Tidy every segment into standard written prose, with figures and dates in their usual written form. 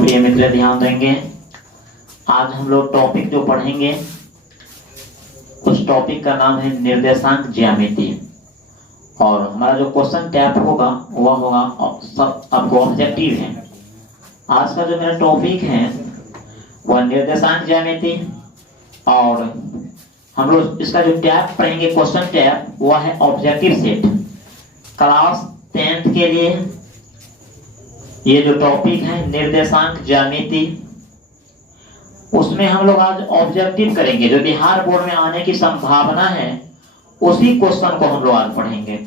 प्रिय मित्र ध्यान देंगे। आज हम लोग टॉपिक जो पढ़ेंगे उस टॉपिक का नाम है निर्देशांक ज्यामिति। और हमारा जो क्वेश्चन टैप होगा वह होगा सब आपको ऑब्जेक्टिव है। आज का जो मेरा टॉपिक है वह निर्देशांक ज्यामिति और हम लोग इसका जो टैप पढ़ेंगे क्वेश्चन टैप वह है ऑब्जेक्टिव सेट। क्लास 10th के लिए ये जो टॉपिक है निर्देशांक ज्यामिति, उसमें हम लोग आज ऑब्जेक्टिव करेंगे। जो बिहार बोर्ड में आने की संभावना है उसी क्वेश्चन को हम लोग आज पढ़ेंगे।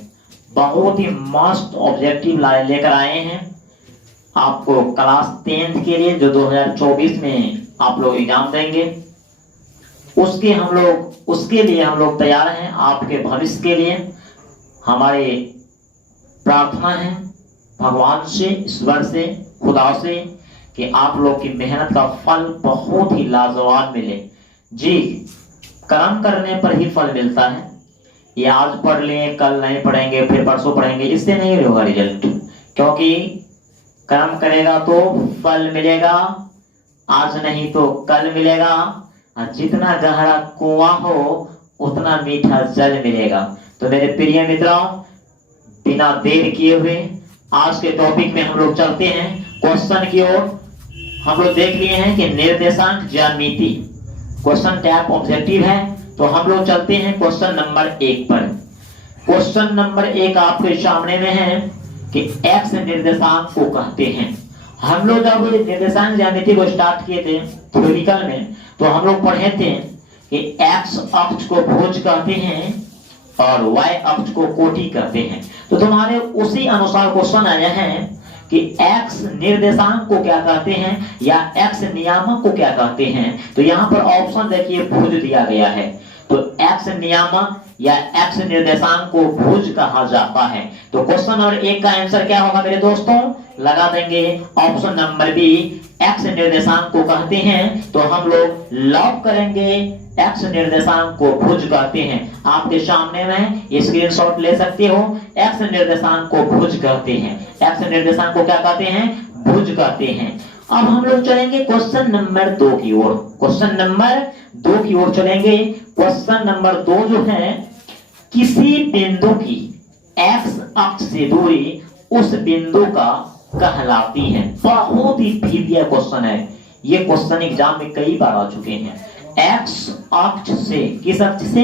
बहुत ही मस्त ऑब्जेक्टिव लेकर आए हैं आपको क्लास 10th के लिए, जो 2024 में आप लोग एग्जाम देंगे। उसके लिए हम लोग तैयार हैं। आपके भविष्य के लिए हमारे प्रार्थना है भगवान से, ईश्वर से, खुदा से कि आप लोग की मेहनत का फल बहुत ही लाजवाब मिले। जी, कर्म करने पर ही फल मिलता है। ये आज पढ़ लें कल नहीं पढ़ेंगे फिर परसों पढ़ेंगे, इससे नहीं होगा रिजल्ट। क्योंकि कर्म करेगा तो फल मिलेगा, आज नहीं तो कल मिलेगा। और जितना गहरा कुआं हो उतना मीठा जल मिलेगा। तो मेरे प्रिय मित्रों, बिना देर किए हुए आज के टॉपिक में हम लोग चलते हैं क्वेश्चन की ओर। हम लोग देख लिए हैं कि निर्देशांक ज्यामिति क्वेश्चन टैप ऑब्जेक्टिव है। तो हम लोग चलते हैं क्वेश्चन नंबर 1 पर। क्वेश्चन नंबर 1 आपके सामने में है कि एक्स निर्देशांक को कहते हैं। हम लोग जब निर्देशांक ज्यामिति को स्टार्ट किए थे थ्योरिकल में, तो हम लोग पढ़े थे कि एक्स अक्ष को भुज कहते हैं और वाई अक्ष को कोटि कहते हैं। तो तुम्हारे उसी अनुसार क्वेश्चन आया है कि एक्स निर्देशांक को क्या कहते हैं या एक्स नियामक को क्या कहते हैं। तो यहाँ पर ऑप्शन देखिए भुज दिया गया है। तो एक्स नियामक या एक्स निर्देशांक को भुज कहा जाता है। तो क्वेश्चन नंबर 1 का आंसर क्या होगा मेरे दोस्तों? लगा देंगे ऑप्शन नंबर बी, एक्स निर्देशांक को कहते हैं। तो हम लोग लॉक करेंगे एक्स निर्देशांक को भुज कहते हैं। आपके सामने में स्क्रीनशॉट ले सकते हो। एक्स निर्देशांक को भुज कहते हैं। एक्स निर्देशांक को क्या कहते हैं? भुज कहते हैं। अब हम लोग चलेंगे क्वेश्चन नंबर 2 की ओर। क्वेश्चन नंबर 2 की ओर चलेंगे। क्वेश्चन नंबर 2 जो है, किसी बिंदु की एक्स अक्ष से दूरी उस बिंदु का कहलाती है। बहुत ही भीतिया क्वेश्चन है। ये क्वेश्चन एग्जाम में कई बार आ चुके हैं। एक्स अक्ष से, किस अक्ष से?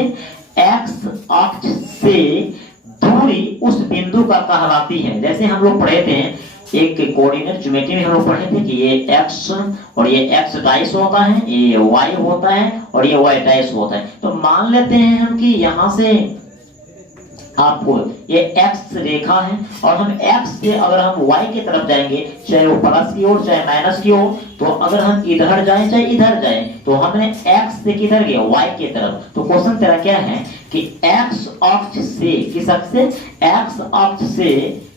एक्स अक्ष से दूरी उस बिंदु का कहलाती है। जैसे हम लोग पढ़े थे एक कोऑर्डिनेट ज्योमेट्री में, हम लोग पढ़े थे कि ये एक्स और ये एक्स डाइस होता है, ये वाई होता है और ये वाई डाइस होता है। तो मान लेते हैं हम कि यहां से आपको ये एक्स रेखा है और हम एक्स से अगर हम वाई की तरफ जाएंगे, चाहे वो प्लस की ओर चाहे माइनस की ओर, तो अगर हम इधर जाएं चाहे इधर जाएं, तो हमने एक्स से किधर गया? वाई की तरफ। तो क्वेश्चन तेरा क्या है कि एक्स अक्ष से, किस अक्ष से? एक्स अक्ष से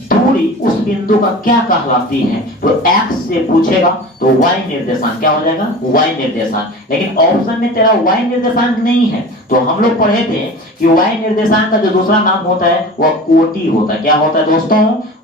दूरी उस बिंदु का क्या कहलाती है? तो एक्स से पूछेगा तो वाई निर्देशांक क्या हो जाएगा? वाई निर्देशांक। लेकिन ऑप्शन में तेरा वाई निर्देशांक नहीं है। तो हम लोग पढ़े थे कि वाई निर्देशांक का जो दूसरा नाम होता है वह कोटि होता है। क्या होता है दोस्तों?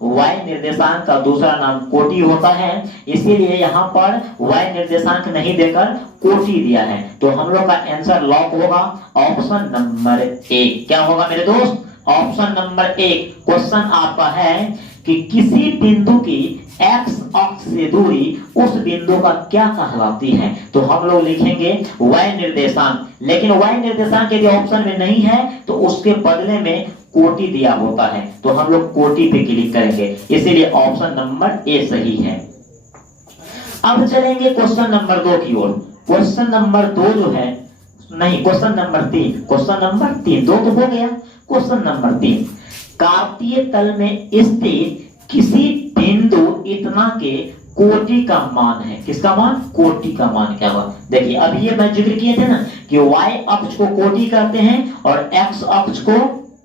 वाई निर्देशांक का दूसरा नाम कोटि होता है। इसीलिए यहाँ पर वाई निर्देशांक नहीं देकर कोटि दिया है। तो हम लोग का आंसर लॉक होगा ऑप्शन नंबर 1। क्या होगा मेरे दोस्त? Option number 1। क्वेश्चन आपका है कि किसी बिंदु की एक्स अक्ष से दूरी उस बिंदु का क्या कहलाती है। तो हम लोग लिखेंगे वाई निर्देशांक। लेकिन वाई निर्देशांक यदि ऑप्शन में नहीं है तो उसके बदले में कोटि दिया होता है। तो हम लोग कोटि पे क्लिक करेंगे। इसीलिए ऑप्शन नंबर ए सही है। अब चलेंगे क्वेश्चन नंबर 2 की ओर। क्वेश्चन नंबर 2 जो है, नहीं क्वेश्चन नंबर 3, क्वेश्चन नंबर 3, 2 तो हो गया। क्वेश्चन नंबर 3, कार्तीय तल में स्थित किसी बिंदु इतना के कोटि का मान है। किसका मान? कोटि का मान क्या हुआ? देखिए अभी ये मैं जिक्र किए थे ना कि वाई अक्ष को कोटि कहते हैं और एक्स अक्ष को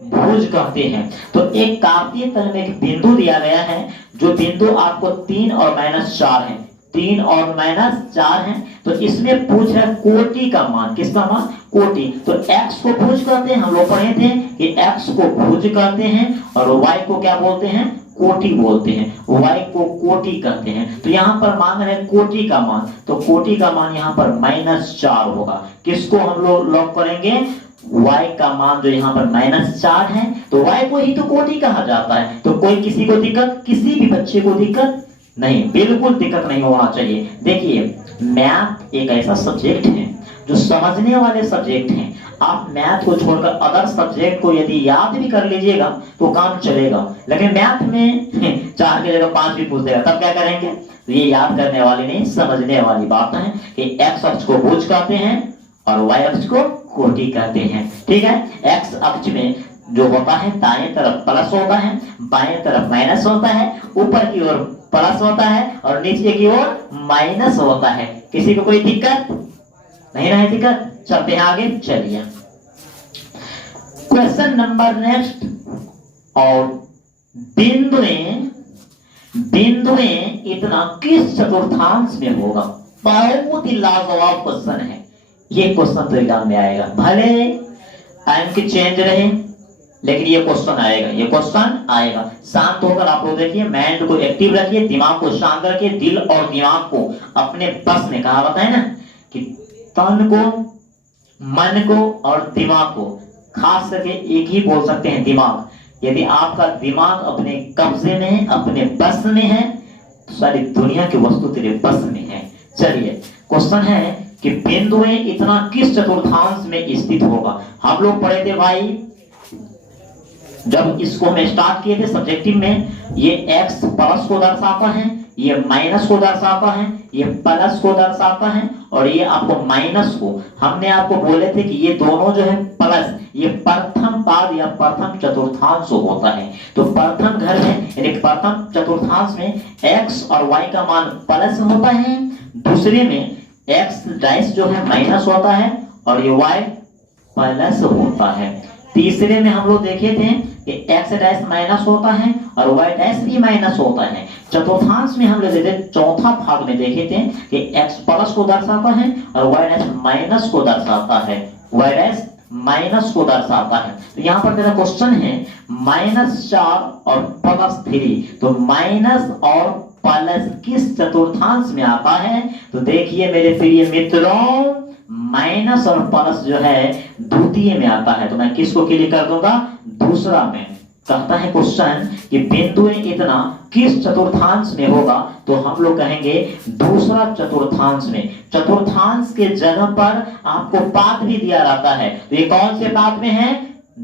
भुज कहते हैं। तो एक कार्तीय तल में एक बिंदु दिया गया है, जो बिंदु आपको 3 और -4 है। 3 और -4 है। तो इसमें पूछ है कोटि का मान। किसका मान? कोटि। तो x को भुज कहते हैं। हम लोग पढ़े थे कि x को भुज कहते हैं और y को क्या बोलते हैं? कोटि बोलते हैं, y को कोटि कहते हैं। तो यहाँ पर मान है कोटि का मान, तो कोटि का मान यहाँ पर -4 होगा। किसको हम लोग लॉक करेंगे? y का मान जो यहाँ पर -4 है, तो y को ही तो कोटि कहा जाता है। तो कोई किसी को दिक्कत, किसी भी बच्चे को दिक्कत नहीं, बिल्कुल दिक्कत नहीं होना चाहिए। देखिए मैथ एक ऐसा सब्जेक्ट है जो समझने वाले सब्जेक्ट हैं। आप मैथ को छोड़कर अदर सब्जेक्ट को यदि याद भी कर लीजिएगा तो काम चलेगा, लेकिन मैथ में 4 की जगह 5 भी पूछ देगा, तब क्या करेंगे? तो ये याद करने वाली नहीं, समझने वाली बात है कि x अक्ष को भुज कहते हैं और y अक्ष को कोटि कहते हैं। ठीक है, x अक्ष में जो होता है दाएं तरफ प्लस होता है, बाएं तरफ माइनस होता है, ऊपर की ओर प्लस होता है और नीचे की ओर माइनस होता है। किसी को कोई दिक्कत नहीं रहे? दिक्कत? चलते हैं आगे, चलिए क्वेश्चन नंबर नेक्स्ट। और बिंदुएं इतना किस चतुर्थांश में होगा? बहुत ही लाजवाब क्वेश्चन है ये। क्वेश्चन तो एग्जाम में आएगा, भले टाइम की चेंज रहे लेकिन ये क्वेश्चन आएगा, ये क्वेश्चन आएगा। शांत होकर आप लोग देखिए, माइंड को एक्टिव रखिए, दिमाग को शांत रखिए, दिल और दिमाग को अपने बस में। कहावत है ना कि तन को, मन को और दिमाग को, खास करके एक ही बोल सकते हैं दिमाग। यदि आपका दिमाग अपने कब्जे में है, अपने बस में है, तो सारी दुनिया की वस्तु तेरे बस में है। चलिए क्वेश्चन है कि बिंदुएं इतना किस चतुर्थांश में स्थित होगा? हम लोग पढ़े थे भाई, जब इसको हम स्टार्ट किए थे सब्जेक्टिव में, ये x प्लस को दर्शाता है, ये माइनस को दर्शाता है, ये प्लस को दर्शाता है और ये आपको माइनस को। हमने आपको बोले थे कि ये दोनों जो है प्लस, ये प्रथम पाद या प्रथम चतुर्थांश होता है। तो प्रथम घर में यानी प्रथम चतुर्थांश में x और y का मान प्लस होता है, दूसरे में x डैश जो है माइनस होता है और ये y प्लस होता है। तीसरे में हम लोग देखे थे कि x डैश माइनस होता है और y डैश भी माइनस होता है। चतुर्थांश में हम लोग चौथा भाग में देखे थे कि x प्लस को दर्शाता है और y डैश माइनस को दर्शाता है, y डैश माइनस को दर्शाता है। तो यहाँ पर मेरा क्वेश्चन है -4 और +3, तो माइनस और प्लस किस चतुर्थांश में आता है? तो देखिए मेरे प्रिय मित्रों, माइनस और प्लस जो है द्वितीय में आता है। तो मैं किसको क्लिक कर दूंगा? दूसरा में। कहता है क्वेश्चन कि बिंदुएं इतना किस चतुर्थांश में होगा? तो हम लोग कहेंगे दूसरा चतुर्थांश में। चतुर्थांश के जगह पर आपको पाद भी दिया रहता है, तो ये कौन से पाद में है?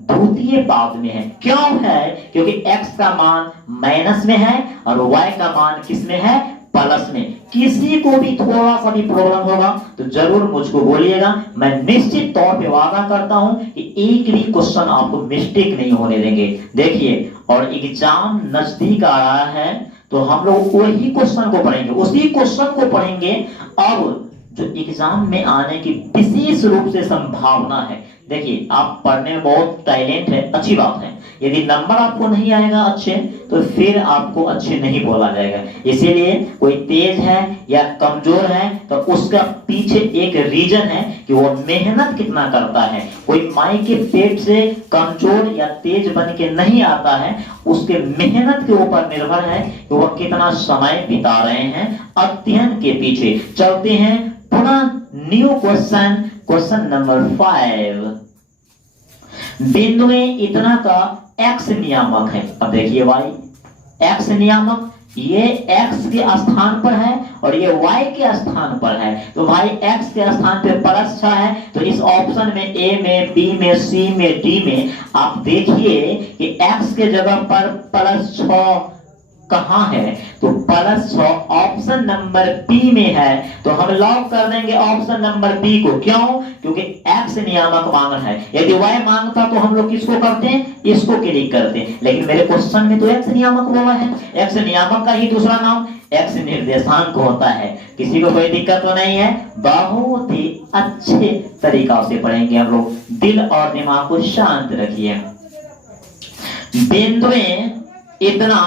द्वितीय पाद में है। क्यों है? क्योंकि x का मान माइनस में है और y का मान किस में है? प्लस में। किसी को भी थोड़ा सा भी प्रॉब्लम होगा तो जरूर मुझको बोलिएगा, मैं निश्चित तौर पे वादा करता हूं कि एक भी क्वेश्चन आपको मिस्टेक नहीं होने देंगे। देखिए, और एग्जाम नजदीक आ रहा है तो हम लोग वही क्वेश्चन को पढ़ेंगे, उसी क्वेश्चन को पढ़ेंगे। अब जो एग्जाम में आने की विशेष रूप से संभावना है, देखिए आप पढ़ने में बहुत टैलेंट है, अच्छी बात है। यदि नंबर आपको नहीं आएगा अच्छे, तो फिर आपको अच्छे नहीं बोला जाएगा। इसीलिए कोई तेज है या कमजोर है तो उसका पीछे एक रीजन है कि वो मेहनत कितना करता है। कोई माई के पेट से कमजोर या तेज बन के नहीं आता है, उसके मेहनत के ऊपर निर्भर है कि वह कितना समय बिता रहे हैं अध्ययन के पीछे। चलते हैं पुनः न्यू क्वेश्चन, क्वेश्चन नंबर 5। बिंदुएं इतना का x नियामक है। अब देखिए भाई, x नियामक ये x के स्थान पर है और ये y के स्थान पर है। तो भाई x के स्थान पे +6 है, तो इस ऑप्शन में a में, b में, c में, d में आप देखिए कि x के जगह पर +6 कहां है? तो +6 ऑप्शन नंबर बी में है। तो हम लॉक कर देंगे ऑप्शन नंबर बी को। क्यों? क्योंकि x नियामक मांग है। यदि y मांगता तो हम लोग किसको करते हैं? इसको क्लिक करते हैं, लेकिन मेरे क्वेश्चन में तो x नियामक बोला है। x नियामक का ही दूसरा नाम x निर्देशांक होता है। किसी को कोई दिक्कत तो नहीं है? बहुत ही अच्छे तरीका से पढ़ेंगे हम लोग। दिल और दिमाग को शांत रखिए। बिंदुएं इतना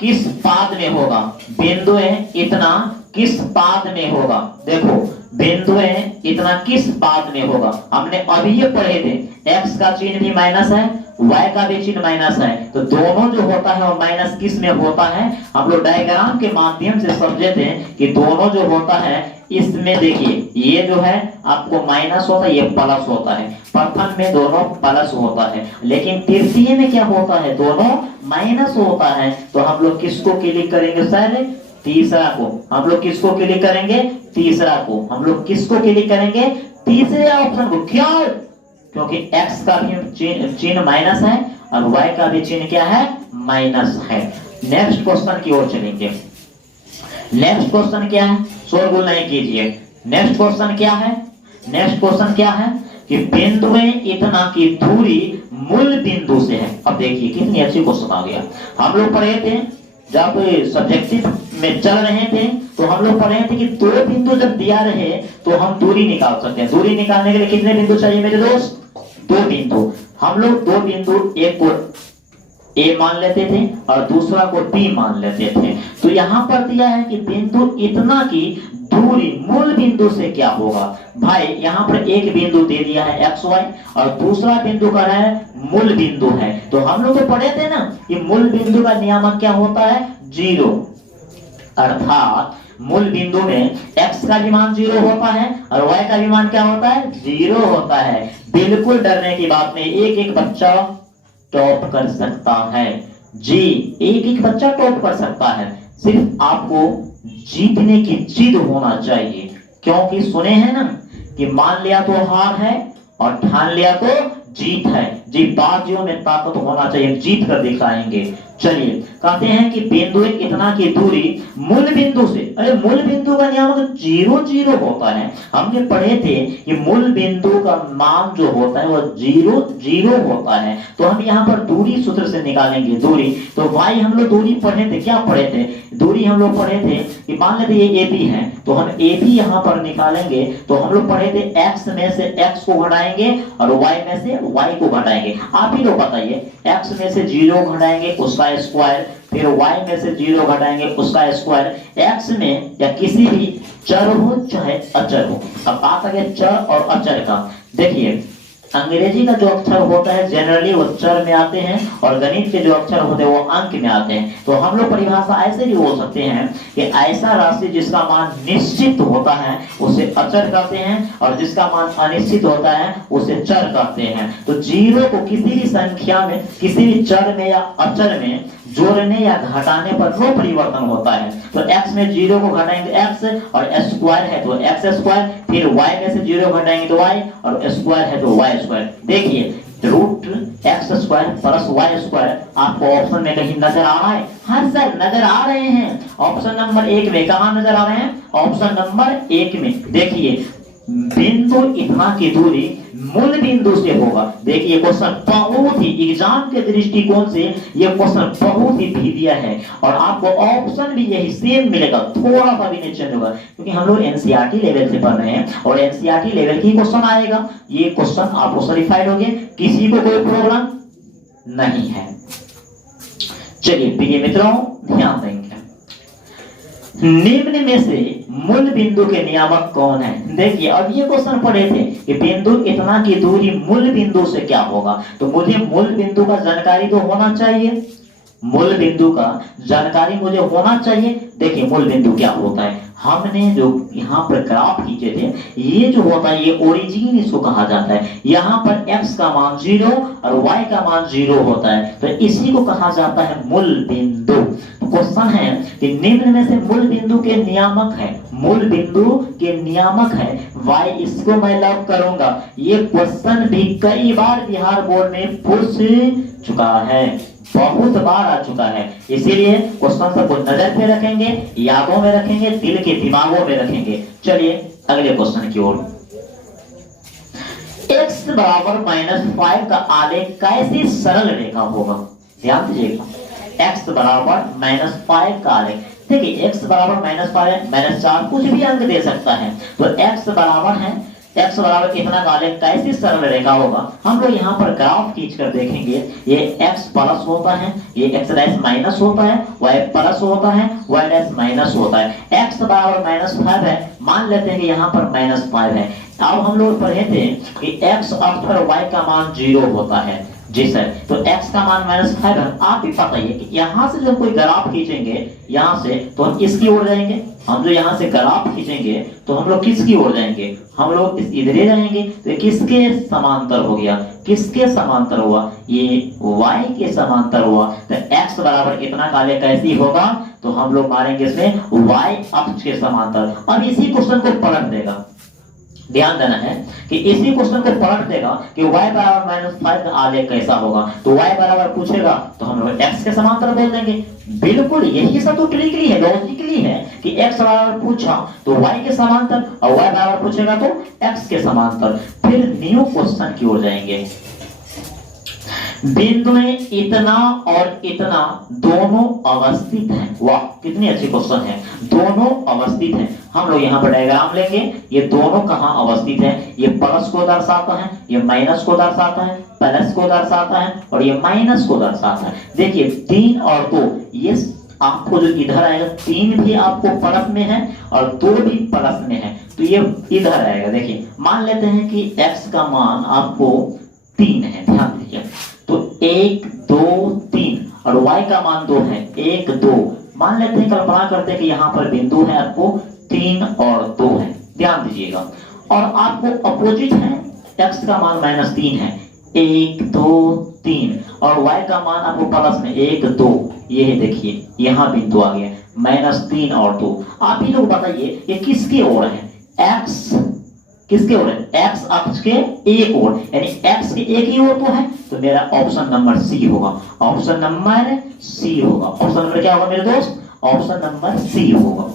किस पाद में होगा? बिंदुएं इतना किस पाद में होगा? देखो, बिंदुएं इतना किस पाद में होगा? हमने अभी ये पढ़े थे, x का चिन्ह भी माइनस है y का भी चिन्ह माइनस है, तो दोनों जो होता है वो माइनस किस में होता है, हम लोग डायग्राम के माध्यम से समझे थे कि दोनों जो होता है इसमें देखिए ये जो है आपको माइनस होता है, ये प्लस होता है। प्रथम में दोनों प्लस होता है, लेकिन तृतीय में क्या होता है, दोनों माइनस होता है। तो हम लोग किसको क्लिक करेंगे सर, तीसरा को। हम लोग किसको क्लिक करेंगे, तीसरा को। हम लोग किसको क्लिक करेंगे, तीसरे ऑप्शन को। क्यों, क्योंकि x का भी चिन्ह माइनस है और y का भी चिन्ह क्या है, माइनस है। नेक्स्ट क्वेश्चन की ओर चलेंगे। नेक्स्ट क्वेश्चन क्या है, शोरगुल नहीं कीजिए। नेक्स्ट क्वेश्चन क्या है, नेक्स्ट क्वेश्चन क्या है कि बिंदु में इतना की दूरी मूल बिंदु से है। अब देखिए कितनी अच्छी क्वेश्चन आ गया। हम लोग पढ़े थे जब सब्जेक्टिव में चल रहे थे तो हम लोग पढ़े थे कि दो बिंदु जब दिया रहे तो हम दूरी निकाल सकते हैं। दूरी निकालने के लिए कितने बिंदु चाहिए मेरे दोस्त, दो बिंदु। हम लोग दो बिंदु, एक को ए मान लेते थे और दूसरा को बी मान लेते थे। तो यहां पर दिया है कि बिंदु इतना की दूरी मूल बिंदु से क्या होगा। भाई यहां पर एक बिंदु दे दिया है एक्स वाई और दूसरा बिंदु का है मूल बिंदु है। तो हम लोग तो पढ़े थे ना कि मूल बिंदु का नियामक क्या होता है, जीरो। अर्थात मूल बिंदु में x का भी मान जीरो होता है और y का भी मान क्या होता है, जीरो होता है। बिल्कुल डरने की बात नहीं, एक एक बच्चा टॉप कर सकता है जी, एक एक बच्चा टॉप कर सकता है। सिर्फ आपको जीतने की जिद होना चाहिए, क्योंकि सुने हैं ना कि मान लिया तो हार है और ठान लिया तो जीत है जी। बाजियों में ताकत होना चाहिए, जीत कर दिखाएंगे। चलिए कहते हैं कि बिंदु इतना की दूरी मूल बिंदु से, अरे मूल बिंदु का नियामक जीरो जीरो होता है। हमने पढ़े थे कि मूल बिंदु का मान जो होता है वो जीरो जीरो होता है। तो हम यहाँ पर दूरी सूत्र से निकालेंगे दूरी। तो भाई हम लोग दूरी पढ़े थे, क्या पढ़े थे, दूरी हम लोग पढ़े थे कि मान लेते ये ए बी है तो हम ए बी यहाँ पर निकालेंगे। तो हम लोग पढ़े थे x में से x को घटाएंगे और y में से y को घटाएंगे। आप ही लोग बताइए, x में से 0 घटाएंगे उसका स्क्वायर, फिर y में से 0 घटाएंगे उसका स्क्वायर। x में या किसी भी चर हो चाहे अचर हो। अब बात आ गई चर और अचर का। देखिए अंग्रेजी का जो अक्षर होता है जनरली वो चर में आते हैं और गणित के जो अक्षर होते हैं वो अंक में आते हैं। तो हम लोग परिभाषा ऐसे भी हो सकते हैं कि ऐसा राशि जिसका मान निश्चित होता है उसे अचर कहते हैं और जिसका मान अनिश्चित होता है उसे चर कहते हैं। तो जीरो को किसी भी संख्या में, किसी भी चर में या अचर में जोड़ने या घटाने पर नो परिवर्तन होता है। तो x में 0 को घटाएंगे x और स्क्वायर है तो x स्क्वायर, फिर y में से 0 घटाएंगे तो y और स्क्वायर है तो y स्क्वायर। देखिए root x square plus y square आपको ऑप्शन में कहीं नजर आ रहा है? हाँ सर नजर आ रहे हैं। ऑप्शन नंबर 1 में कहा नजर आ रहे हैं? ऑप्शन नंबर 1 में। देखिए बिंदु इतना की दूरी मूल बिंदु से होगा। देखिए क्वेश्चन बहुत ही एग्जाम के दृष्टिकोण से ये क्वेश्चन बहुत ही भिदिया है और आपको ऑप्शन भी यही सेम मिलेगा, थोड़ा सा भी नहीं चेंज होगा, क्योंकि हम लोग एनसीईआरटी लेवल से पढ़ रहे हैं और एनसीईआरटी लेवल की क्वेश्चन आएगा। ये क्वेश्चन आपको सर्टिफाइड हो गए, किसी को कोई प्रॉब्लम नहीं है। चलिए प्रिय मित्रों ध्यान देंगे, निम्न में से मूल बिंदु के नियामक कौन है? देखिए अब ये क्वेश्चन पढ़े थे कि बिंदु इतना की दूरी मूल बिंदु से क्या होगा। तो मुझे मूल बिंदु का जानकारी तो होना चाहिए, मूल बिंदु का जानकारी मुझे होना चाहिए। देखिए मूल बिंदु क्या होता है, हमने जो यहाँ पर ग्राफ खींचे थे, ये जो होता है ये ओरिजिन इसको कहा जाता है। यहाँ पर x का मान 0 और y का मान 0 होता है, तो इसी को कहा जाता है मूल बिंदु। क्वेश्चन है कि निम्न में से मूल बिंदु के नियामक है, मूल बिंदु के नियामक है y, इसको मैं लॉक करूंगा। ये क्वेश्चन भी कई बार बिहार बोर्ड में पूछ चुका है, बहुत बार आ चुका है। इसीलिए क्वेश्चन सबको नजर पे रखेंगे, यादों में रखेंगे, दिल के दिमागों में रखेंगे। चलिए अगले क्वेश्चन की ओर। x बराबर -5 का आलेख कैसी सरल रेखा होगा? ध्यान दीजिएगा, x बराबर -5 का आलेख। देखिए x बराबर -5 -4 कुछ भी अंक दे सकता है। तो x बराबर है, x बराबर कितना का आलेख कैसी सरल रेखा होगा? हम लोग यहाँ पर ग्राफ खींच कर देखेंगे। ये x प्लस होता है, ये x डैश माइनस होता है, y प्लस होता है, y डैश माइनस होता है। x बराबर -5 है, मान लेते हैं कि यहाँ पर -5 है। अब हम लोग पढ़े थे कि x अक्ष पर y का मान 0 होता है। जी सर, तो x का मान -5 है। आप भी पता ही है कि यहाँ से जब कोई ग्राफ खींचेंगे यहाँ से, तो हम इसकी ओर जाएंगे। हम जो यहाँ से ग्राफ खींचेंगे तो हम लोग किसकी ओर जाएंगे, हम लोग इधर ही जाएंगे। तो किसके समांतर हो गया, किसके समांतर हुआ, ये y के समांतर हुआ। तो x बराबर इतना काले कैसी होगा, तो हम लोग मारेंगे इसमें y अक्ष के समांतर। अब इसी क्वेश्चन को पलट देगा, ध्यान देना है कि इसी क्वेश्चन को पलट देगा कि y बराबर -5 का आलेख कैसा होगा। तो y बराबर पूछेगा तो हम लोग x के समांतर बोल देंगे। बिल्कुल यही सब तो ट्रिकली है, लॉजिकली है कि x बराबर पूछा तो y के समांतर, और y बराबर पूछेगा तो x के समांतर। फिर न्यू क्वेश्चन की ओर जाएंगे। बिंदुएं इतना और इतना दोनों अवस्थित हैं। वाह कितनी अच्छी क्वेश्चन है, दोनों अवस्थित हैं। हम लोग यहाँ पर डायग्राम लेंगे, ये दोनों कहाँ अवस्थित है, ये प्लस को दर्शाता है, ये माइनस को दर्शाता है, प्लस को दर्शाता है और ये माइनस को दर्शाता है। देखिए 3 और 2, ये आपको जो इधर आएगा 3 भी आपको प्लस में है और 2 भी प्लस में है, तो ये इधर आएगा। देखिए मान लेते हैं कि x का मान आपको 3 है, ध्यान दीजिए। तो 1 2 3 और y का मान 2 है, 1 2। मान लेते हैं, कल्पना करते हैं कि यहाँ पर बिंदु है आपको 3 और 2 है, ध्यान दीजिएगा। और आपको अपोजिट है, x का मान -3 है, 1 2 3 और y का मान आपको प्लस में 1 2। ये देखिए यहाँ बिंदु आ गया -3 और 2। आप ही लोग बताइए ये किसकी ओर है, x किसके ओर है, x अक्ष के एक ओर, यानी x के एक ही ओर तो है। तो मेरा ऑप्शन नंबर सी होगा, ऑप्शन नंबर सी होगा। ऑप्शन नंबर क्या होगा मेरे दोस्त, ऑप्शन नंबर सी होगा।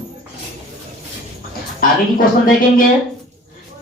आगे की क्वेश्चन देखेंगे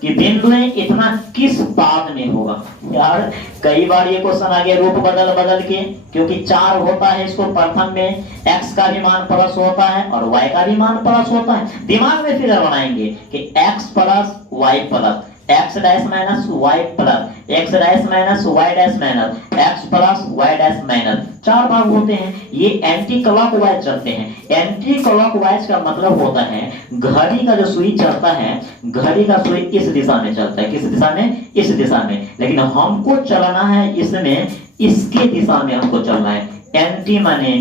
कि बिंदुएं इतना किस पाद में होगा। यार कई बार ये क्वेश्चन आ गया रूप बदल बदल के, क्योंकि 4 होता है इसको प्रथम में, x का भी मान प्लस होता है और y का भी मान प्लस होता है। दिमाग में फिगर बनाएंगे कि x plus y plus x dash minus y plus x dash minus y dash minus x plus y dash minus 4 भाग होते हैं। ये एंटी क्लॉकवाइज चलते हैं। एंटी क्लॉकवाइज का मतलब होता है घड़ी का जो सुई चलता है, घड़ी का सुई इस दिशा में चलता है, किस दिशा में, इस दिशा में, लेकिन हमको चलना है इसमें, इसके दिशा में हमको चलना है। एंटी माने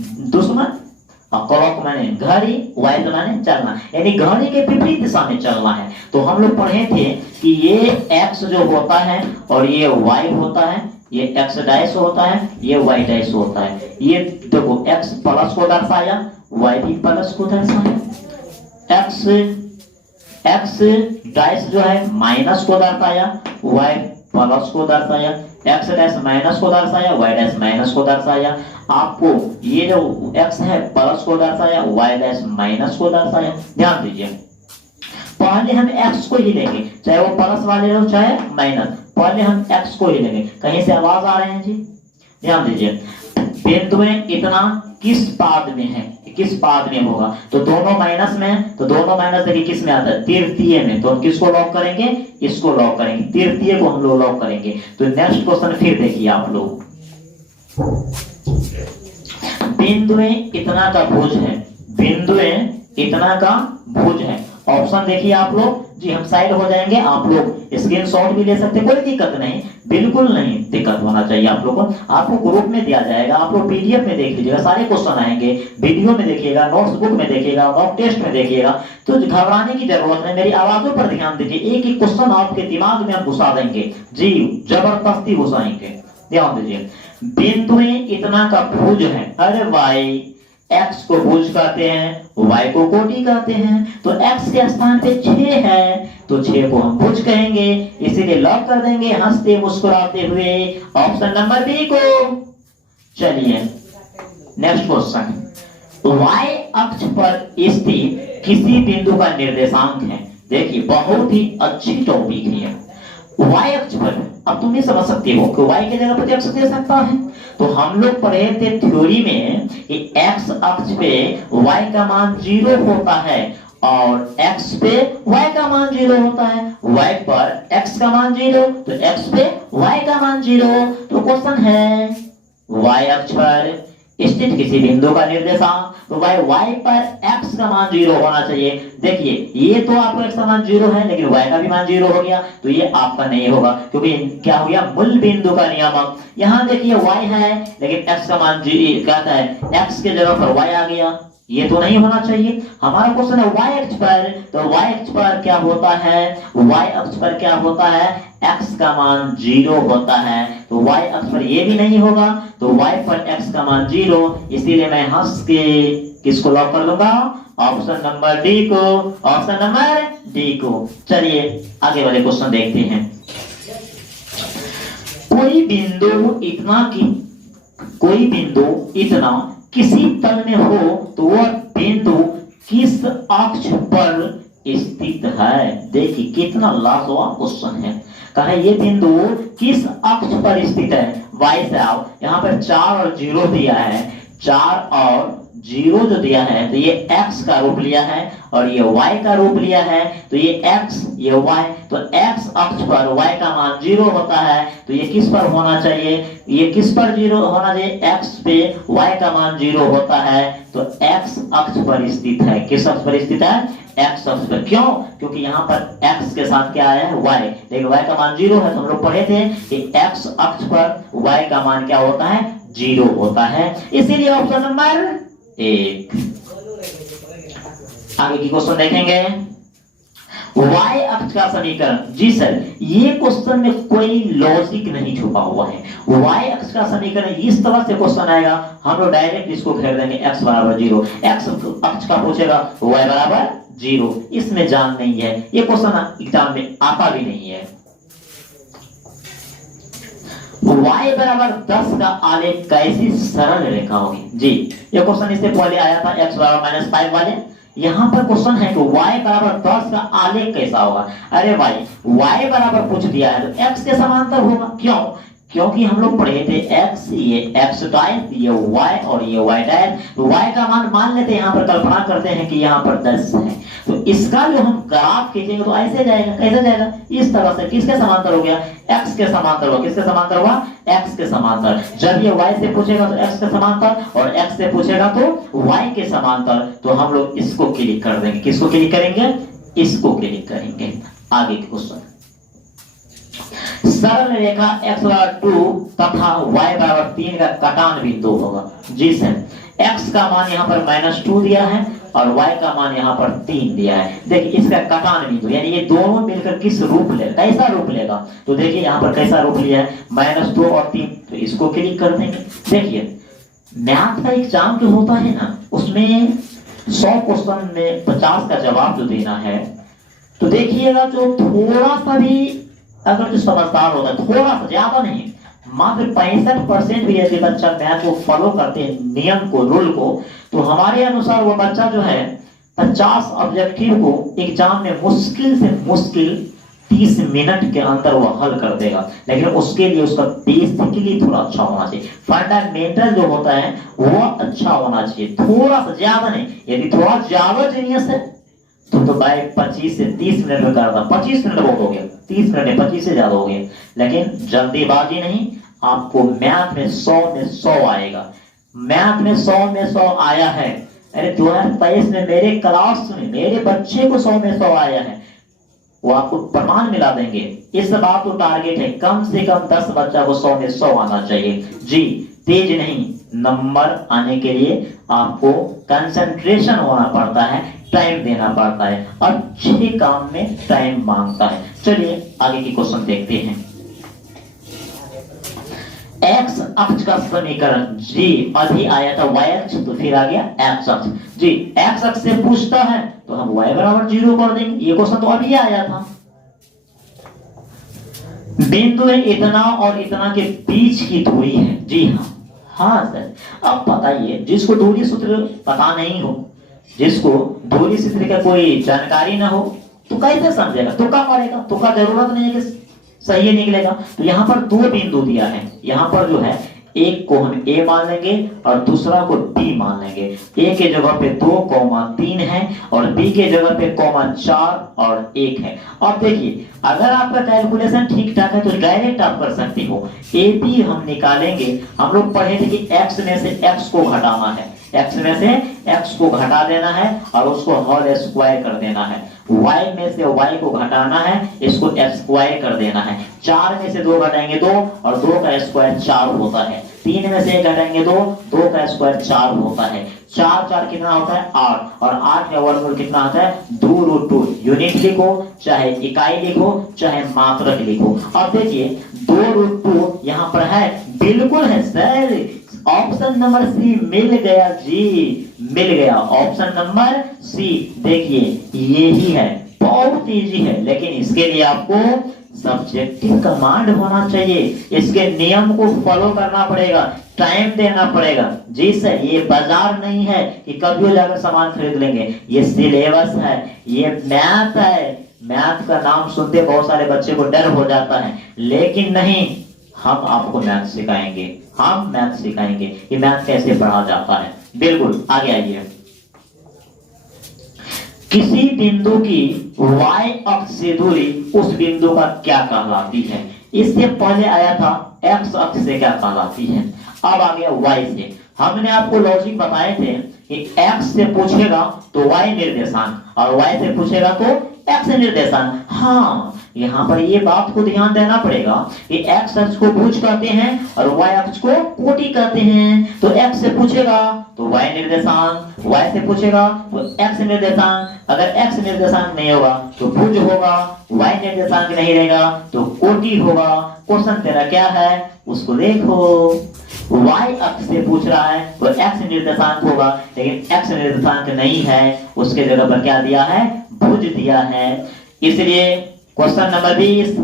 दुश्मन और क्लॉक माने घड़ी, वाइज माने चलना, यानी घड़ी के विपरीत दिशा में चलना है। तो हम लोग पढ़े थे कि ये x जो होता है और ये y होता है, ये x डैश होता है, ये y डैश होता है। ये देखो x प्लस को दर्शाया, y भी प्लस को दर्शाया। x डैश जो है माइनस को दर्शाया, y प्लस को दर्शाया। x डैश माइनस को दर्शाया, y डैश माइनस को दर्शाया। आपको ये जो x है प्लस को दर्शाया, y डैश माइनस को दर्शाया। ध्यान दीजिए, पहले हम x को ही लेंगे, चाहे वो प्लस वाले हो चाहे माइनस, पहले हम x को ही लेंगे। कहीं से आवाज आ रहे हैं जी, ध्यान दीजिए। बिंदुएं इतना किस पाद में है, किस पाद में होगा, तो दोनों माइनस में, तो दोनों माइनस देखिए किस में आता है, तृतीय में। तो हम किसको लॉक करेंगे, इसको लॉक करेंगे, तृतीय को हम लोग लॉक करेंगे। तो नेक्स्ट क्वेश्चन फिर देखिए आप लोग, बिंदुएं इतना का भुज है, बिंदुएं इतना का भुज है। ऑप्शन देखिए आप लोग जी, हम साइड हो जाएंगे, आप लोग स्क्रीनशॉट भी ले सकते, कोई दिक्कत नहीं, बिल्कुल नहीं दिक्कत होना चाहिए आप लोगों को। आपको ग्रुप में दिया जाएगा, आप लोग पीडीएफ में देख लीजिएगा, सारे क्वेश्चन आएंगे, वीडियो में देखिएगा, नोट्स बुक में देखिएगा, मॉक टेस्ट में देखिएगा। तो घबराने की जरूरत नहीं, मेरी आवाजों पर ध्यान दीजिए, एक एक क्वेश्चन आपके दिमाग में हम घुसा देंगे जी, जबरदस्ती घुसाएंगे। ध्यान दीजिए, बिंदुएं इतना का भुज है, अरे भाई x को भुज कहते हैं, y को कोटि कहते हैं। तो x के स्थान पे 6 है, तो 6 को हम भुज कहेंगे, इसीलिए लॉक कर देंगे हंसते मुस्कुराते हुए ऑप्शन नंबर बी को। चलिए नेक्स्ट क्वेश्चन, y अक्ष पर स्थित किसी बिंदु का निर्देशांक है। देखिए बहुत ही अच्छी टॉपिक है, y अक्ष पर। अब तुम ये समझ सकते हो कि y की जगह पर x दे सकता है। तो हम लोग पढ़े थे थ्योरी में कि x अक्ष पे y का मान 0 होता है और x पे y का मान 0 होता है, y पर x का मान 0 तो x पे y का मान 0। तो क्वेश्चन है y अक्ष पर स्थित किसी बिंदु का निर्देशांक, तो भाई y पर x का मान 0 होना चाहिए। देखिए ये तो आपका x का मान 0 है, लेकिन y का भी मान 0 हो गया, तो ये आपका नहीं होगा, क्योंकि क्या हो गया, मूल बिंदु का नियामक। यहाँ देखिए y है, लेकिन x का मान कहता है x के जगह पर y आ गया, ये तो नहीं होना चाहिए। हमारा क्वेश्चन है y अक्ष पर, तो y अक्ष पर क्या होता है, y अक्ष पर क्या होता है, x का मान 0 होता है, तो y अक्ष पर ये भी नहीं होगा, तो y पर x का मान 0, इसीलिए मैं हंस के किसको लॉक कर दूंगा, ऑप्शन नंबर डी को, ऑप्शन नंबर डी को। चलिए आगे वाले क्वेश्चन देखते हैं। कोई बिंदु इतना किसी तल में हो तो वह बिंदु किस अक्ष पर स्थित है। देखिए कितना लाजवाब क्वेश्चन है। कहा ये बिंदु किस अक्ष पर स्थित है। वाई से आओ, यहाँ पर 4 और 0 दिया है, 4 और 0 जो दिया है, तो ये x का रूप लिया है और ये y का रूप लिया है, तो ये x ये y, तो x अक्ष पर y का मान 0 होता है, तो ये किस पर होना चाहिए, ये किस पर 0 होना चाहिए, x पे y का मान 0 होता है, तो x अक्ष पर स्थित है। किस अक्ष पर स्थित है, x अक्ष पर। क्यों, क्योंकि यहाँ पर x के साथ क्या आया है, y, लेकिन y का मान 0 है, तो हम लोग पढ़े थे कि x अक्ष पर y का मान क्या होता है, 0 होता है, इसीलिए ऑप्शन नंबर 1। आगे की क्वेश्चन देखेंगे। y अक्ष का समीकरण। जी सर, ये क्वेश्चन में कोई लॉजिक नहीं छुपा हुआ है। y अक्ष का समीकरण इस तरह से क्वेश्चन आएगा, हम लोग डायरेक्ट इसको घेर देंगे, x बराबर 0, x अक्ष का पूछेगा y बराबर 0, इसमें जान नहीं है, ये क्वेश्चन एग्जाम में आता भी नहीं है। y बराबर 10 का आलेख कैसी सरल रेखा होगी। जी ये क्वेश्चन इससे पहले आया था x बराबर -5 वाले। यहाँ पर क्वेश्चन है कि y बराबर 10 का आलेख कैसा होगा। अरे भाई y बराबर पूछ दिया है तो x के समांतर होगा। क्यों, क्योंकि हम लोग पढ़े थे x, ये x टाइप, ये y और ये y टाइप, तो y का मान लेते हैं, यहाँ पर कल्पना करते हैं कि यहाँ पर 10 है, तो इसका जो हम ग्राफ खींचेंगे तो ऐसे जाएगा, कैसे जाएगा, इस तरह से। किसके समांतर हो गया, x के समांतर हुआ। किसके समांतर हुआ, x के समांतर। जब ये y से पूछेगा तो x के समांतर और x से पूछेगा तो y के समांतर, तो हम लोग इसको क्लिक कर देंगे। किसको क्लिक करेंगे, इसको क्लिक करेंगे। आगे के क्वेश्चन, सरल रेखा x बराबर 2 तथा y बराबर 3 का कटान बिंदु होगा। जी सर, x का मान यहाँ पर -2 दिया है और y का मान यहाँ पर 3 दिया है। देखिए इसका कटान बिंदु, यानी ये दोनों मिलकर किस रूप लेगा, कैसा रूप लेगा, तो देखिए यहाँ पर कैसा रूप लिया है, -2 और 3, तो इसको क्लिक कर देंगे। देखिए मैथ का एग्जाम जो होता है ना, उसमें 100 क्वेश्चन में 50 का जवाब जो देना है, तो देखिएगा जो थोड़ा सा भी अगर जो समझदार होता है, थोड़ा सा, ज्यादा नहीं, मात्र 65% भी यदि बच्चा मैथ को फॉलो करते हैं, नियम को, रूल को, तो हमारे अनुसार वो बच्चा जो है 50 ऑब्जेक्टिव को एग्जाम में मुश्किल से मुश्किल 30 मिनट के अंदर वो हल कर देगा। लेकिन उसके लिए उसका बेसिकली थोड़ा अच्छा होना चाहिए, फंडामेंटल जो होता है वो अच्छा होना चाहिए, थोड़ा सा, ज्यादा नहीं। यदि थोड़ा ज्यादा जीनियस है तो भाई 25 से 30 मिनट में करता, 25 मिनट बहुत हो गया, 30 मिनट में 25 से ज्यादा हो गया। लेकिन जल्दीबाजी नहीं, आपको मैथ में 100 में 100 आएगा। मैथ में 100 में 100 आया है। अरे 2023 में मेरे क्लास सुने, मेरे बच्चे को 100 में 100 आया है, वो आपको प्रमाण मिला देंगे। इस बात को टारगेट है कम से कम 10 बच्चा को 100 में 100 आना चाहिए। जी तेज नहीं, नंबर आने के लिए आपको कंसंट्रेशन होना पड़ता है, टाइम देना पड़ता है, अच्छे काम में टाइम मांगता है। चलिए आगे की क्वेश्चन देखते हैं। x अक्ष का समीकरण। जी अभी आया था y अक्ष, तो फिर आ गया x अक्ष। जी x अक्ष से पूछता है तो हम y बराबर 0 कर देंगे, ये क्वेश्चन तो अभी आया था। बिंदु है इतना और इतना के बीच की दूरी है। जी हाँ सर, अब बताइए जिसको दूरी सूत्र पता नहीं हो, जिसको दूरी सूत्र का कोई जानकारी ना हो, तो कैसे समझेगा, तुक्का मारेगा। तुक्का जरूरत नहीं है कि सही निकलेगा। तो यहाँ पर 2 बिंदु दिया है, यहाँ पर जो है एक को हम a मान लेंगे और दूसरा को b मान लेंगे। a के जगह पे 2, 3 है और बी के जगह पे कॉमन 4 और 1 है। अब देखिए अगर आपका कैलकुलेशन ठीक ठाक है तो डायरेक्ट आप कर सकते हो। ए बी हम निकालेंगे, हम लोग पढ़े थे कि x में से x को घटाना है, x में से x को घटा देना है और उसको होल स्क्वायर कर देना है। y में से y को घटाना है, इसको स्क्वायर कर देना है। 4 में से 2 घटाएंगे 2 और 2 का स्क्वायर 4 होता है। 3 में से 1 घटाएंगे 2, 2 का स्क्वायर 4 होता है। 4 4 कितना होता है 8 और 8 का वर्गमूल कितना आता है 2√2। यूनिट लिखो चाहे इकाई लिखो चाहे मात्रक लिखो। अब देखिए 2√2 यहाँ पर है, बिल्कुल है सर, ऑप्शन नंबर सी मिल गया जी, मिल गया ऑप्शन नंबर सी। देखिए यही है, बहुत इजी है, लेकिन इसके लिए आपको सब्जेक्टिव कमांड होना चाहिए, इसके नियम को फॉलो करना पड़ेगा, टाइम देना पड़ेगा। जी सर, ये बाजार नहीं है कि कभी जाकर सामान खरीद लेंगे, ये सिलेबस है, ये मैथ है। मैथ का नाम सुनते बहुत सारे बच्चे को डर हो जाता है, लेकिन नहीं, हम आपको मैथ सिखाएंगे, हम मैथ सिखाएंगे कि मैथ कैसे पढ़ा जाता है। बिल्कुल आगे आइए। किसी बिंदु की y अक्ष से दूरी उस बिंदु का क्या कहलाती है? इससे पहले आया था x अक्ष से क्या कहलाती है, अब आ गया y से। हमने आपको लॉजिक बताए थे कि x से पूछेगा तो y निर्देशांक और y से पूछेगा तो x निर्देशांक। हाँ, यहाँ पर ये बात को ध्यान देना पड़ेगा कि x अक्ष को भुज कहते हैं और y अक्ष को कोटि कहते हैं। तो x से पूछेगा तो y निर्देशांक, y से पूछेगा तो x निर्देशांक। अगर x निर्देशांक नहीं होगा तो भुज होगा, y निर्देशांक नहीं रहेगा तो कोटि होगा। क्वेश्चन तेरा क्या है उसको देखो, y अक्ष से पूछ रहा है तो x निर्देशांक होगा, लेकिन x निर्देशांक नहीं है, उसके जगह पर क्या दिया है, भुज दिया है। इसलिए question number 20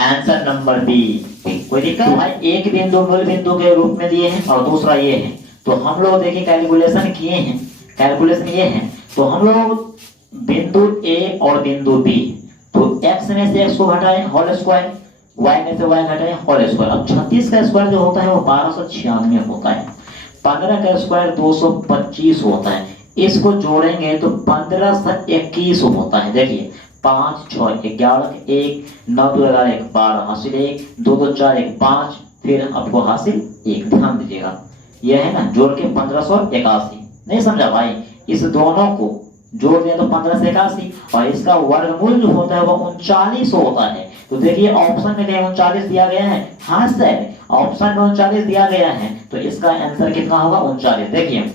answer number B. कोई दिक्कत भाई, एक बिंदु मूल बिंदु के रूप में दिए हैं और दूसरा ये है, तो हम लोग देखिए कैलकुलेशन किए हैं, कैलकुलेशन ये है, तो हम लोग बिंदु ए और बिंदु बी, तो x में से x को घटाए होल स्क्वायर, y में से y घटाए होल स्क्वायर। अब 36 का स्क्वायर जो होता है वो 1296 होता है, 15 का स्क्वायर 225 होता है, इसको जोड़ेंगे तो 1521 होता है। देखिए 5 6 11 1 9 2 11 1 12 हासिल 1 2 2 4 1 5, फिर आपको हासिल 1। ध्यान दीजिएगा यह है ना, जोड़ के 1581। नहीं समझा भाई, इस दोनों को जोड़ दिया तो 15 से 81 और इसका वर्गमूल जो होता है वो 39 होता है। तो देखिए ऑप्शन में कहीं 39 दिया गया है, हाँ सर ऑप्शन में 39 दिया गया है, तो इसका आंसर कितना होगा 39। देखिए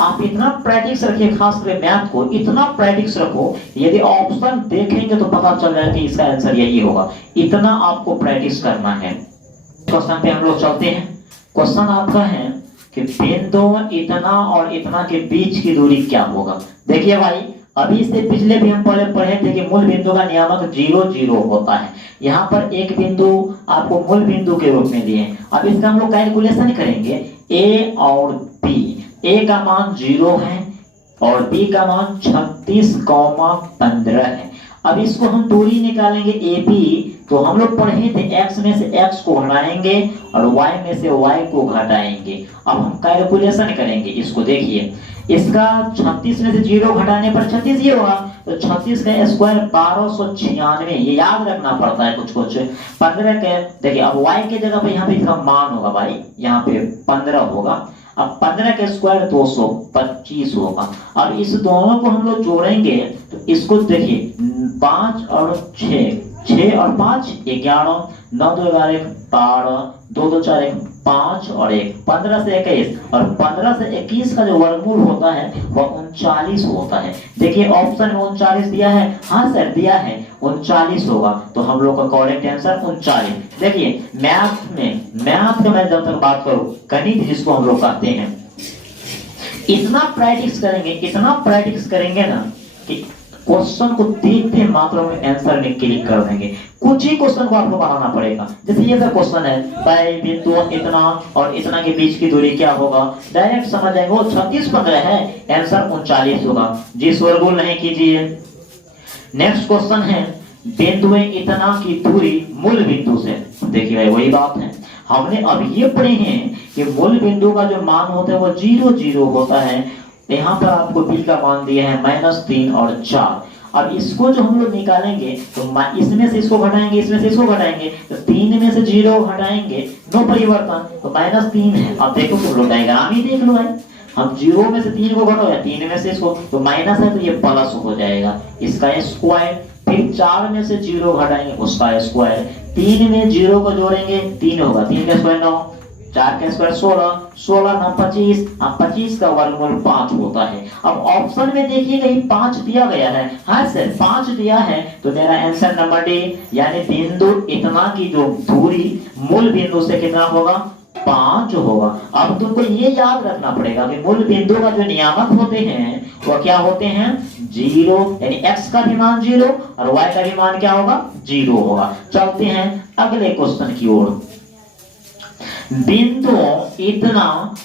आप इतना प्रैक्टिस रखिए, खास कर मैथ को इतना प्रैक्टिस रखो, यदि ऑप्शन देखेंगे तो पता चल जाएगा कि इसका आंसर यही होगा। इतना आपको प्रैक्टिस करना है। क्वेश्चन पे हम लोग चलते हैं। क्वेश्चन आपका है कि बिंदु इतना और इतना के बीच की दूरी क्या होगा। देखिए भाई, अभी इससे पिछले भी हम पहले पढ़े थे कि मूल बिंदु का नियामक 0 0 होता है। यहाँ पर एक बिंदु आपको मूल बिंदु के रूप में दिए हैं। अब इसका हम लोग कैलकुलेशन करेंगे, ए और बी, ए का मान 0 है और बी का मान 36,15 है। अब इसको हम दूरी निकालेंगे ए बी, तो हम लोग पढ़े थे x में से x को घटाएंगे और y में से y को घटाएंगे। अब हम कैलकुलेशन करेंगे इसको। देखिए इसका 36 में से 0 घटाने पर 36 ये होगा, तो 36 का स्क्वायर 1296, ये याद रखना पड़ता है कुछ कुछ। 15 के देखिए, अब y के जगह पे यहाँ पे इसका मान होगा भाई, यहाँ पे 15 होगा। अब 15 का स्क्वायर 225 होगा। अब इस दोनों को हम लोग जोड़ेंगे तो इसको देखिए 5 और 6 और 5 11, 9 2 11 12, 2 2 4 1 5 और 1 15 से 21, और 15 से 21 का जो वर्गमूल होता है वह 39 होता है। देखिए ऑप्शन में 39 दिया है, हाँ सर दिया है 39 होगा, तो हम लोग का करेक्ट आंसर 39। देखिए मैथ में मैं जब तक बात करूं, गणित जिसको हम लोग कहते हैं, इतना प्रैक्टिस करेंगे ना कि क्वेश्चन को देखते मात्र में आंसर में क्लिक कर देंगे। कुछ ही क्वेश्चन को आपको बनाना पड़ेगा। जैसे ये सब क्वेश्चन है, भाई बिंदु इतना और इतना के बीच की दूरी क्या होगा, डायरेक्ट समझ जाएंगे। वो 36 15 है, आंसर 39 होगा। जी शोरगुल नहीं कीजिए। नेक्स्ट क्वेश्चन है, बिंदु इतना की दूरी मूल बिंदु से। देखिए भाई वही बात है, हमने अब ये पढ़े हैं कि मूल बिंदु का जो मान होता है वो 0 0 होता है। तो यहाँ पर आपको बी का मान दिया है -3 और 4। अब इसको जो हम लोग निकालेंगे तो इसमें से इसको घटाएंगे, इसमें से इसको घटाएंगे, तो 3 में से 0 घटाएंगे, नो परिवर्तन, तो -3 है। अब देखो तुम लोग डायग्राम ही देख लो भाई, हम 0 में से 3 को घटाओ या 3 में से इसको, तो माइनस है तो ये प्लस हो जाएगा, इसका स्क्वायर। फिर 4 में से 0 घटाएंगे, उसका स्क्वायर। 3 में 0 को जोड़ेंगे, 3 होगा, 3 का स्क्वायर 9, 4 का स्क्वायर 16, 16 9 25, अब 25 का वर्गमूल 5 होता है। अब ऑप्शन में देखिए कहीं 5 दिया गया है, हाँ सर 5 दिया है, तो मेरा आंसर नंबर डी, यानी बिंदु इतना की जो दूरी मूल बिंदु से कितना होगा, 5 होगा। अब तुमको ये याद रखना पड़ेगा कि मूल बिंदु का जो नियामक होते हैं वो क्या होते हैं, 0, यानी x का भी मान 0 और y का भी मान क्या होगा, 0 होगा। चलते हैं अगले क्वेश्चन की ओर। बिंदुओं इतना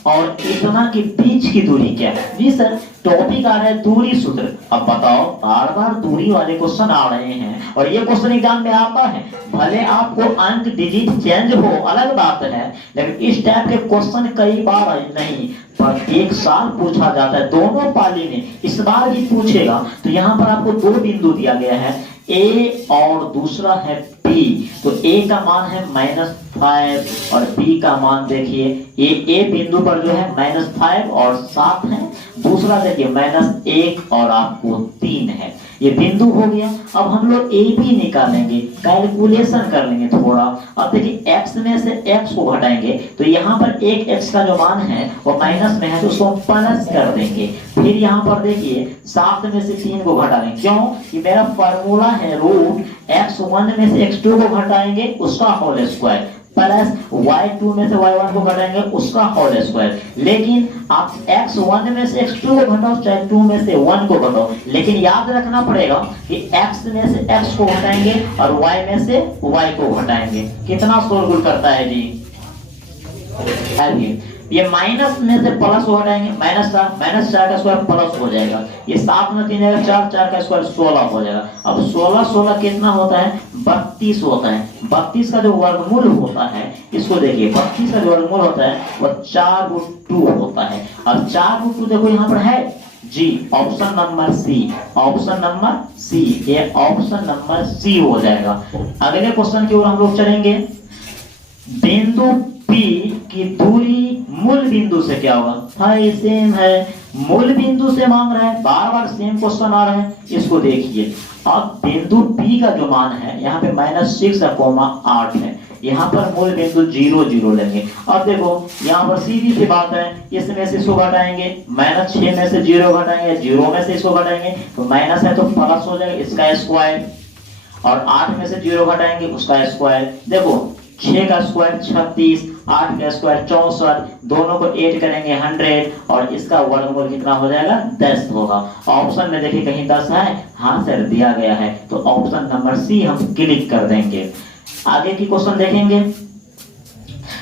और इतना के बीच की दूरी क्या है? जी सर, टॉपिक आ रहा है दूरी सूत्र। अब बताओ, बार बार दूरी वाले क्वेश्चन आ रहे हैं और ये क्वेश्चन एग्जाम में आता है। भले आपको अंक डिजिट चेंज हो, अलग बात है, लेकिन इस टाइप के क्वेश्चन कई बार नहीं पर एक साल पूछा जाता है, दोनों पाली में। इस बार भी पूछेगा। तो यहाँ पर आपको 2 बिंदु दिया गया है, ए और दूसरा है बी। तो ए का मान है -5 और बी का मान देखिए, ए बिंदु पर जो है -5 और 7 है, दूसरा देखिए -1 और आपको 3 है। ये बिंदु हो गया। अब हम लोग ए बी निकालेंगे, कैलकुलेशन कर लेंगे थोड़ा। अब देखिए x में से x को घटाएंगे, तो यहाँ पर एक x का जो मान है वो माइनस में है, तो उसको प्लस कर देंगे। फिर यहाँ पर देखिए 7 में से 3 को घटा देंगे, क्यों कि मेरा फॉर्मूला है √x1 में से x2 को घटाएंगे, उसका होल स्क्वायर, प्लस y2 में से y1 को घटाएंगे, उसका होल स्क्वायर। लेकिन आप x1 में से x2 को घटाओ, चाहे 2 में से 1 को घटाओ, लेकिन याद रखना पड़ेगा कि x में से x को घटाएंगे और y में से y को घटाएंगे। कितना शोरगुल करता है जी, ये माइनस में से प्लस को हटाएंगे, -4 का स्क्वायर प्लस हो जाएगा, ये 7 में 3 जाएगा, 4 का स्क्वायर 16 हो जाएगा। अब 16 कितना होता है, 32 होता है। 32 का जो वर्गमूल होता है, इसको देखिए, 32 का जो वर्गमूल होता है वो 4√2 होता है। अब 4√2 देखो यहाँ पर है जी, option number C, option number C, ये ऑप्शन नंबर सी हो जाएगा। अगले क्वेश्चन की ओर हम लोग चलेंगे। बिंदु P की दूरी मूल बिंदु से क्या होगा, भाई सेम है, मूल बिंदु से मांग रहा है, बार बार सेम क्वेश्चन आ रहा है। इसको देखिए, अब बिंदु P का जो मान है यहाँ पे -6,8 है, यहाँ पर मूल बिंदु 0 0 लेंगे। अब देखो यहाँ पर सीधी सी बात है, इसमें से इसको घटाएंगे, -6 में से 0 घटाएंगे, 0 में से इसको घटाएंगे, तो माइनस है तो प्लस हो जाएगा, इसका स्क्वायर, और 8 में से 0 घटाएंगे, उसका स्क्वायर। देखो 6 का स्क्वायर 36, 8 का स्क्वायर 64, दोनों को ऐड करेंगे 100 और इसका वर्गमूल कितना हो जाएगा, 10 होगा। ऑप्शन में देखिए कहीं 10 है, हाँ सर दिया गया है, तो ऑप्शन नंबर सी हम क्लिक कर देंगे। आगे की क्वेश्चन देखेंगे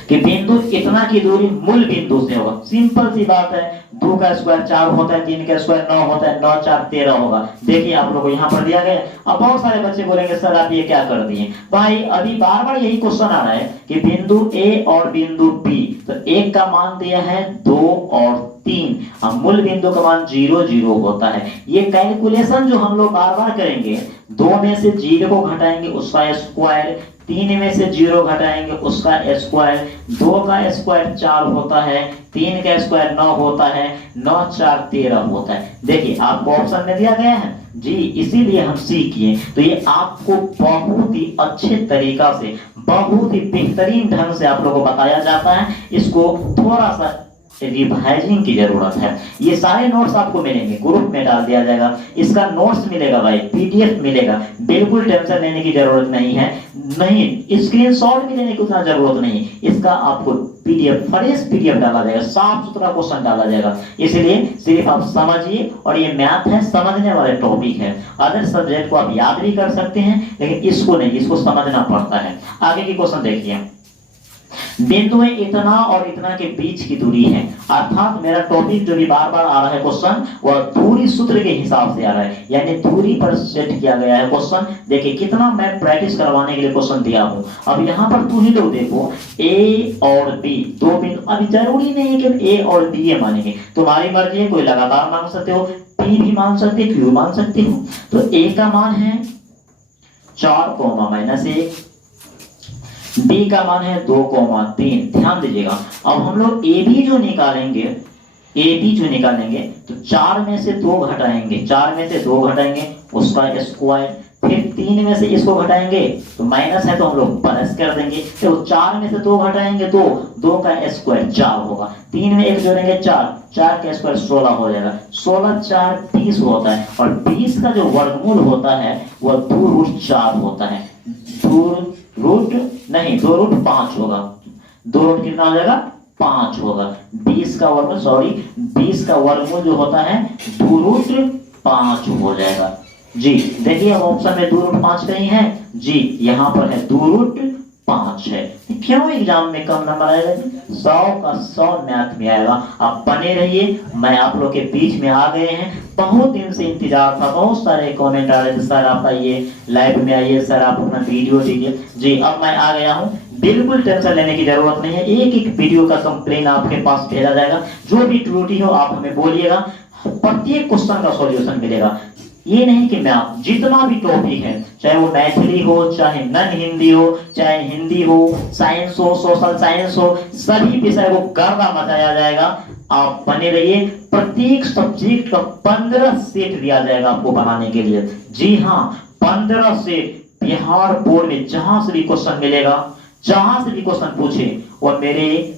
कि बिंदु इतना की दूरी मूल बिंदु से होगा। सिंपल सी बात है, 2 का स्क्वायर 4 होता है, 3 का स्क्वायर 9 होता है, 9 4 13 होगा। देखिए आप लोगों को यहाँ पर दिया गया। अब बहुत सारे बच्चे बोलेंगे सर आप ये क्या कर दिए, भाई अभी बार बार यही क्वेश्चन आ रहा है कि बिंदु ए और बिंदु बी, तो एक का मान दिया है 2 और 3, अब मूल बिंदु का मान 0 0 होता है। ये कैलकुलेशन जो हम लोग बार बार करेंगे, 2 में से 0 को घटाएंगे, उसका स्क्वायर, 3 में से 0 घटाएंगे, उसका स्क्वायर, 2 का स्क्वायर 4 होता है, 3 का स्क्वायर 9 होता है, 9 4 13 होता है। देखिए आपको ऑप्शन में दिया गया है जी, इसीलिए हम सी किए। तो ये आपको बहुत ही अच्छे तरीका से, बहुत ही बेहतरीन ढंग से आप लोगों को बताया जाता है। इसको थोड़ा सा रिवाइजिंग की जरूरत है। ये सारे नोट्स आपको मिलेंगे, ग्रुप में डाल दिया जाएगा, इसका नोट्स मिलेगा भाई, पीडीएफ मिलेगा, बिल्कुल टेंशन लेने की जरूरत नहीं है, नहीं स्क्रीनशॉट भी लेने की उतना जरूरत नहीं, इसका आपको पीडीएफ, फ्रेश पीडीएफ डाला जाएगा, साफ सुथरा क्वेश्चन डाला जाएगा। इसलिए सिर्फ आप समझिए, और ये मैथ है, समझने वाले टॉपिक है। अदर सब्जेक्ट को आप याद भी कर सकते हैं, लेकिन इसको नहीं, इसको समझना पड़ता है। आगे की क्वेश्चन देखिए, बिंदु में इतना और इतना के बीच की दूरी है, अर्थात मेरा टॉपिक जो भी बार बार आ रहा है क्वेश्चन, वह दूरी सूत्र के हिसाब से आ रहा है, यानी दूरी पर सेट किया गया है क्वेश्चन। देखिए कितना मैं प्रैक्टिस करवाने के लिए क्वेश्चन दिया हूं। अब यहाँ पर तू ही लोग देखो, ए और बी दो बिंदु, अभी जरूरी नहीं है कि ए और बी ये मानेंगे, तुम्हारी मर्जी है, कोई लगातार मान सकते हो, पी भी मान सकते हो, क्यू मान सकते हो। तो ए का मान है 4,-1, बी का मान है 2,3। ध्यान दीजिएगा, अब हम लोग ए बी जो निकालेंगे, तो 4 में से 2 घटाएंगे, 4 में से 2 घटाएंगे उसका स्क्वायर, फिर 3 में से इसको घटाएंगे तो माइनस है तो हम लोग प्लस कर देंगे, तो 4 में से 2 घटाएंगे तो 2 का स्क्वायर 4 होगा, 3 में 1 जोड़ेंगे 4, 4 का स्क्वायर 16 हो जाएगा, 16 4 20 होता है, और 20 का जो वर्गमूल होता है वह 2√4 होता है। 2√5 होगा, 2 कितना हो जाएगा 5 होगा। 20 का वर्गमूल जो होता है 2√5 हो जाएगा। जी देखिए अब ऑप्शन में 2√5 कहीं है जी, यहाँ पर है 2√5 है। क्यों एग्जाम में कम नंबर आएगा? 100 का 100 मैथ में आएगा। आप बने रहिए, मैं आप लोग के बीच में आ गए हैं, बहुत दिन से इंतजार था, बहुत सारे कमेंट आ रहे थे, सर आप आइए लाइव में आइए, सर आप अपना वीडियो दीजिए। जी अब मैं आ गया हूँ, बिल्कुल टेंशन लेने की जरूरत नहीं है, एक एक वीडियो का कंप्लेन आपके पास भेजा जाएगा, जो भी त्रुटि हो आप हमें बोलिएगा, प्रत्येक क्वेश्चन का सॉल्यूशन मिलेगा। ये नहीं कि मैं आप जितना भी टॉपिक है, चाहे वो मैथिली हो, चाहे नन हिंदी हो, चाहे हिंदी हो, साइंस हो, सोशल साइंस हो, सभी विषय को गर्दा मचाया जाएगा। आप बने रहिए, प्रत्येक सब्जेक्ट का 15 सेट दिया जाएगा आपको बनाने के लिए। जी हाँ 15 सेट, बिहार बोर्ड में जहां से भी क्वेश्चन मिलेगा, जहां से भी क्वेश्चन पूछे, और मेरे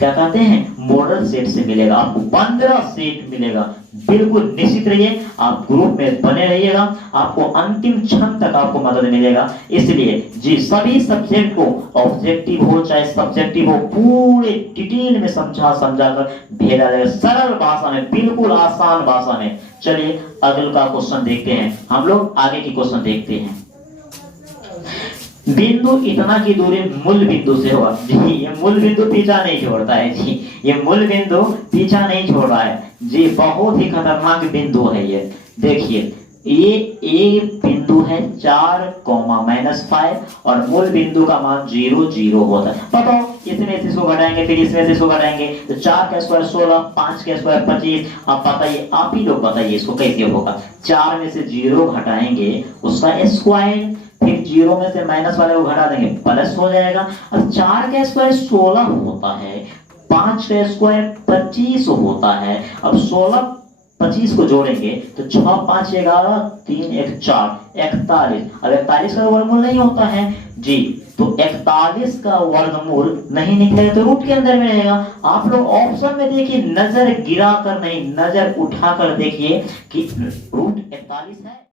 क्या कहते हैं मॉडल सेट से मिलेगा, आपको 15 सेट मिलेगा। बिल्कुल निश्चित रहिए, आप ग्रुप में बने रहिएगा, आपको अंतिम क्षण तक आपको मदद मिलेगा। इसलिए जी सभी सब्जेक्ट को, ऑब्जेक्टिव हो चाहे सब्जेक्टिव हो, पूरे डिटेल में समझा कर भेजा जाएगा, सरल भाषा में, बिल्कुल आसान भाषा में। चलिए अगले का क्वेश्चन देखते हैं, हम लोग आगे की क्वेश्चन देखते हैं। बिंदु इतना की दूरी मूल बिंदु से होगा। जी ये मूल बिंदु पीछा नहीं छोड़ता है जी, ये मूल बिंदु पीछा नहीं छोड़ रहा है जी, बहुत ही खतरनाक बिंदु है ये। देखिए ये एक बिंदु है 4,-5 और मूल बिंदु का मान 0 0 होता है। बताओ इसमें से इसको घटाएंगे, फिर इसमें से इसको घटाएंगे, तो 4 का स्क्वायर 16, 5 का स्क्वायर 25। अब बताइए, आप ही लोग बताइए इसको कैसे होगा। 4 में से 0 घटाएंगे उसका स्क्वायर, फिर 0 में से माइनस वाले को घटा देंगे प्लस हो जाएगा। अब 4 का स्क्वायर 16 होता है, 5 का स्क्वायर 25 होता है। अब 16 25 को जोड़ेंगे तो 6 5 11 3 1 4 41। अब 41 का वर्गमूल नहीं होता है जी, तो 41 का वर्गमूल नहीं निकलेगा तो रूट के अंदर में रहेगा। आप लोग ऑप्शन में देखिए, नजर गिरा कर नहीं, नजर उठाकर देखिए कि रूट 41 है।